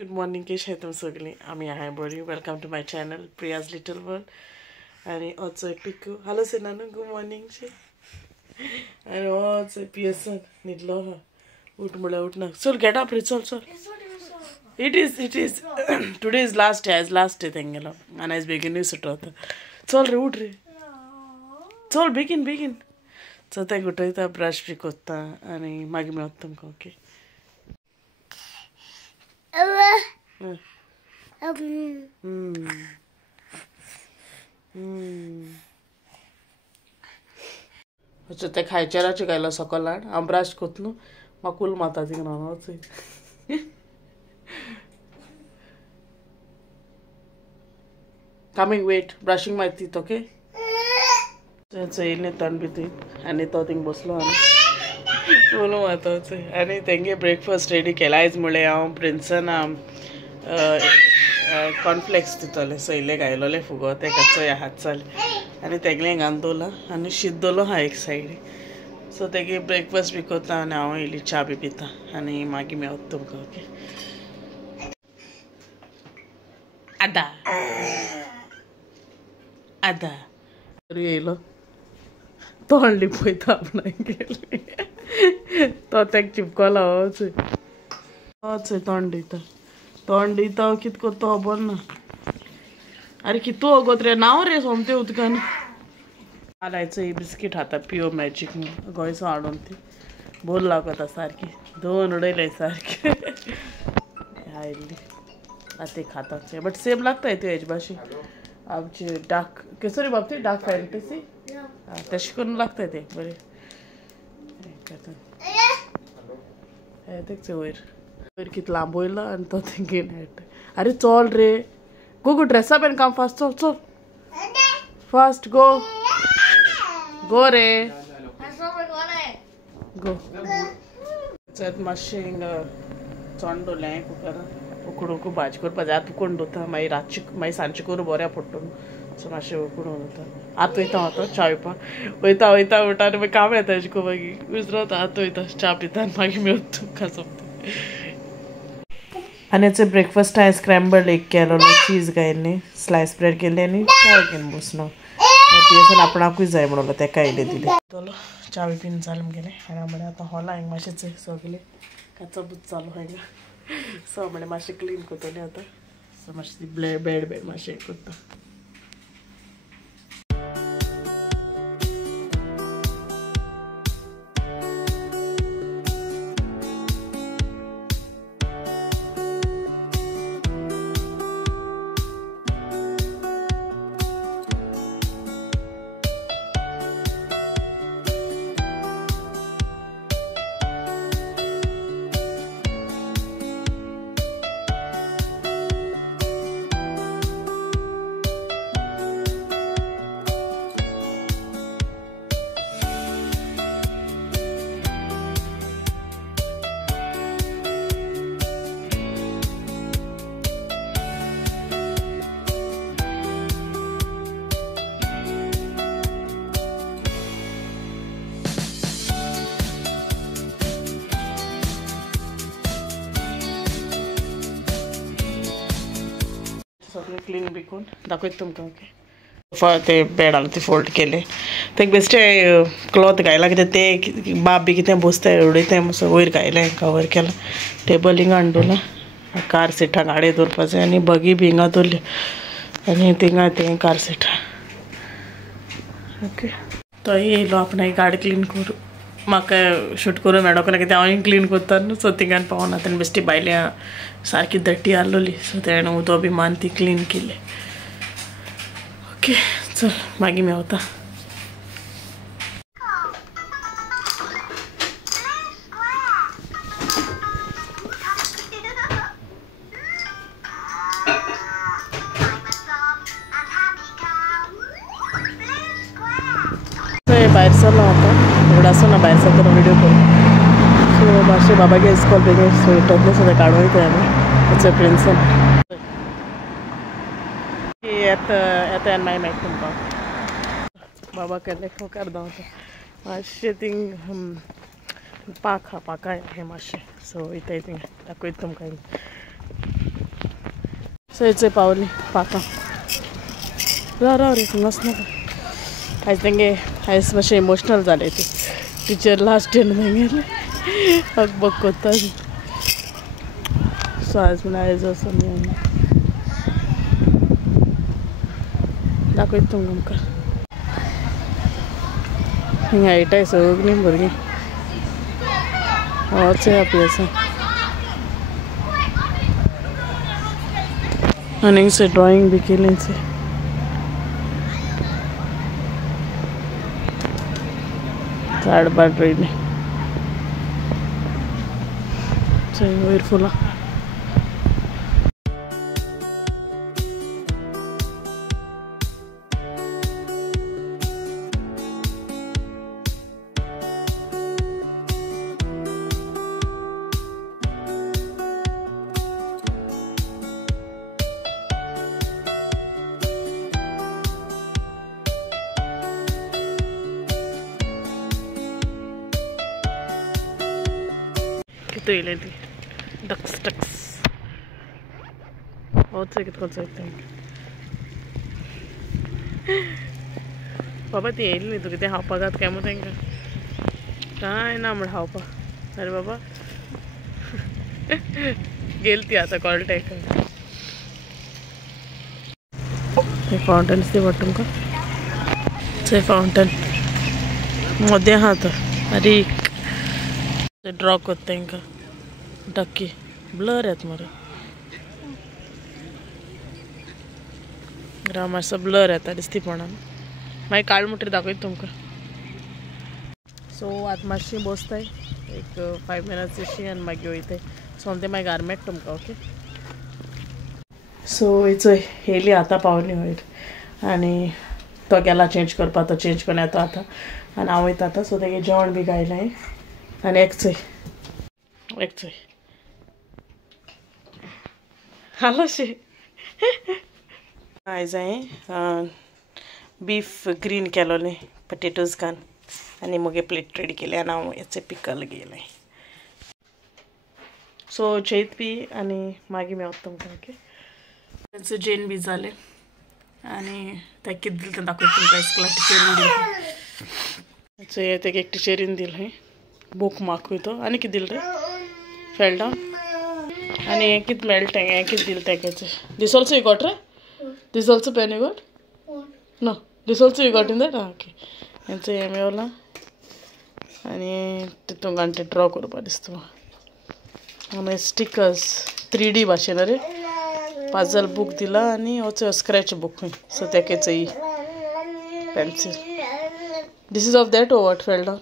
Good morning, कशी आहे तुम्ही सगळी? आम्ही आहे बरी. Welcome to my channel Priya's little world. आणि also पिकू. हॅलो सेनानू, गुड मॉर्निंग शे. आणि also पियसन निदलो हा. उठ मुळे उठ ना. चल गेट अप रे, चल. It is. Today is last day, as last day थँगेलो. आणि आज बेगिनी सुटो होता. चल रे, उठ रे. चल बेगीन. चल ते उठयता, ब्रश बी कोत्ता आणि मागीर मेवता तुमकां ओके. अच्छा ते खायचेराचे गायलो सकाळान हांव ब्रश कोत न्हू म्हाका कूल माता थिंग रावना coming wait brushing my teeth okay. येयले तण बी थंय आनी तो थिंग बसलो आनी उलो माताचो आनी तेंगे ब्रेकफास्ट रेडी केला. आयज म्हळ्यार हांव प्रिन्सन कॉर्नफ्लेक्स दितले सयले घायलोले फुगो तेका चोय हात जाले आनी तेगलें घालून दवरला आनी शीत दवरलो हा एक सायडी. सो तेगे ब्रेकफास्ट बी कोता आनी हांव इल्ली च्या बी पिता आनी मागीर मेवता तुमकां ओके. आदा येयलो तोंड लिपयता आपणाक गेले तो तेका चिपकोला होच तोंड दिता कित कोत्ता खबर ना. अरे कितू होगोत रे नाव रे सोमते उदकान घालायचं ही बिस्कीट हाता पिओ मॅजिक म्हणून गोंयचो हाडून ती बोल लागता सारकी दोन उडयले सारकी आयल्ली आतां खाताचे बट सेम लागता ते हेज भाशेन आमचे डार्क केसरी बाबती डार्क फॅन्टसी तशें करून लागता ते बरें तेच वयर कित लांब वयलो आनी तो घेवन हाडटा. अरे चल रे गो ड्रेसा पेन काम फास्ट चल फास्ट गो रे गो. मातशें हिंगा चोंड दवरलें कुकरान उकडूंक भाजी करपा जाय आतां उकडून दवरता मागीर रातची मागीर सांजचें करून बऱ्या पडटा सो मातशें उकडून दवरता. आतां वयता हांव च्या पिवपा वयता उठा आनी मागीर काम येता हेजे मागीर विसरता आतां वयता च्या पिता आनी मागीर मेवता तुमकां सोंपता. आनी हेचो ब्रेकफास्ट हांवें स्क्रॅम्बल्ड एग केलो चीज घायल्ली स्लायस ब्रेड केल्ली आनी च्या घेवन बसलो. पियेसन आपणाकूय जाय म्हणलो तेका इल्ले दिले चलो च्या बी पिवन जालें म्हगेलें आनी हांव म्हळें आतां हॉला हांगा मातशें सगलें काचाबूच चालू हांगा सो म्हळें मातशें क्लीन कोत्तलें आतां. सो मातशें बेड मातशें हें कोत्ता. सगळें क्लीन बी करून दाखयता तुमकां ओके. ते बेडान ते फोल्ड केले तेका बेश्टे क्लॉथ घायला कितें ते बाब बी कितें बसताय उडयताय मातसो वयर घायलें कवर केला. टेबल हिंगा हाडून दवरला कार सिटां गाडये दवरपा जाय आनी बगी बी हिंगा दवरली आनी थिंगा तें कार सिटां ओके. तो येयलो आपणाक गाडी क्लीन करूं म्हाका शूट करून मेळोक ना कित्याक हांव क्लीन कोत्ता न्हू सो थिंगान पावना तेन्ना बेश्टी बायल्या सारकी दट्टी आहलोली सो तेणें उदो बी मान ती क्लीन केली ओके. चल मागीर मेवता. भायर सरलो आतां एवढासो ना भायर सरता व्हिडिओ करून सो मातशें बाबागे इस्कॉल बेगीन सुटतलें सो तें काडून वयता आमी इट्स प्रिन्सन येता आनी मागीर मेळटा तुमकां बाबा केल्लें फकार धांवता मातशें थिंग पाक हा पाका हे मातशें सो इथे दाखयता तुमकां सयचे पावली पाका राव रे नस नका आयज तेंगे आयज मातशें इमोशनल जालें ते टिचर लास्ट डे तेंगेले हकबक कोत्ता सो आयज म्हण आयज वचून दाखयता तुमकां आमकां हिंगा येताय सगळीं भुरगीं होच हॅपी आसा आनी हिंगसर ड्रॉइंग बी केलें झाड बाट रोयलें वयर फुलां कितू येयलें ती डक्स डक्स होच कितें कोचो बाबा ती येयली न्ही तूं कितें खावपाक घात काय मू तांकां कांय ना म्हण खावपाक अरे बाबा गेल ती आतां कळटेक ते फावंटन दिसता पडटा तुमकां थंय फावंटन मोदें आहा तो बारीक ड्रॉ कोत्ता तांकां डक्की ब्लर येता मरे राव मातसो ब्लर येता दिसती पडना मागीर काळ मुटरी दाखयता तुमकां सो आतां मातशी बसताय एक 5 मिनट्स अशी आनी मागीर वयताय सोंते मागीर गारमेट तुमकां ओके सो चोय येयली आतां पावली वयर आनी तो गेला चेंज करपा तो चेंज करून येता आतां आनी हांव वयता आतां सो तेगे जेवण बी घायलें आनी एक चोय हालो शे आयज हांवें बीफ ग्रीन केलोलें पटेटोज घान आनी मुगे प्लेट रेडी केली आनी हांव हेचें पिकल गेलें सो जेत बी आनी मागीर मेवता तुमकां ओके तेंचो जेन बी जालें आनी तें कितें दिलें तें दाखयता तुमकां इस्कुला टिचरीन दिलें सो हे तेका एक टिचरीन दिलें बूक मागूय तो आनी कितें दिलें रे फेल डावन आनी हें कितें मेळटा हें कितें दिलें तेगेचें दीस ऑल्सो यू गॉट रे this also pen you got no this also you got in that okay हेंचो हें मेवलां आनी तितून घालून ड्रॉ करपा दिसता आनी स्टिकर्स 3D भाशेन रे पाजल बूक दिला आनी होचो स्क्रॅच बूक सो तेकेच ही pencil this is of that oh what fell down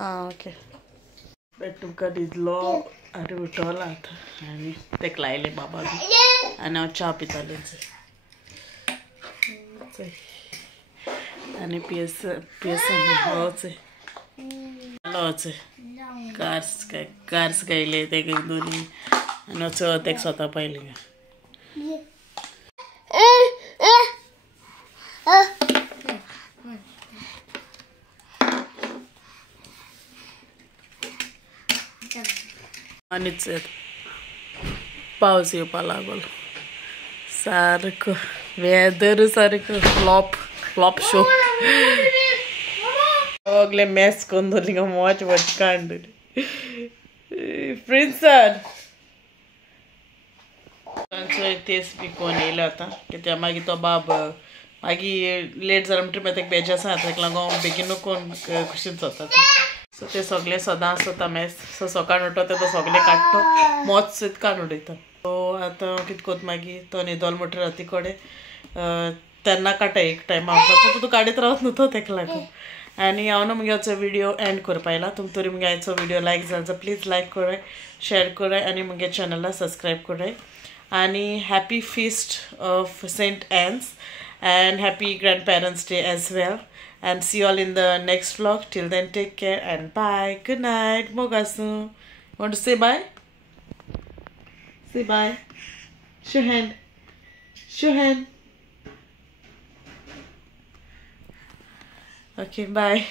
okay बेट तुमकां दिदलो आनी उठोला आतां आनी तेका लायलें बाबा बी आनी हांव च्या पितालें आनी पीएस होचें कार्स गायले तेगे दोनी आनी वचो तेका स्वता पायलें आनीच पावस येवपा लागलो सारको वेदर सारको फ्लॉप शो सगळे मॅस करून दवरली मोच कांड प्रिंसन तेच बी कोण येयलो आतां कित्याक मागीर तो बाब मागीर लेट जालें म्हणटरी मागीर तेका बेज आसा तेका लागून बेगीन कोण खुशीन जाता सो ते सगळे सदां आसता मॅस सो सकाळ उठो ते तो सगळे काडटो मोच सयत काडून उडयता सो आतां कितें कोत मागीर तो न्हिदोल म्हणटरी राती कडेन तेन्ना काडटा एक टायमा तूं काडीत रावत न्हू तो तेका लागून आनी हांव न्हू मुगे होचो विडियो एंड करपा आयला तुम तरी मुगे हाचो विडियो लायक जालो जाल्यार प्लीज लायक कोराय शेअर कोराय आनी मुगे चॅनला सबस्क्रायब कोराय आनी happy feast of saint Anne's and happy grandparents day as well, and see you all in the next vlog. Till then, take care and bye. Good night. Mogasu, want to say bye? Say bye. Show hand. Show hand. Okay, bye.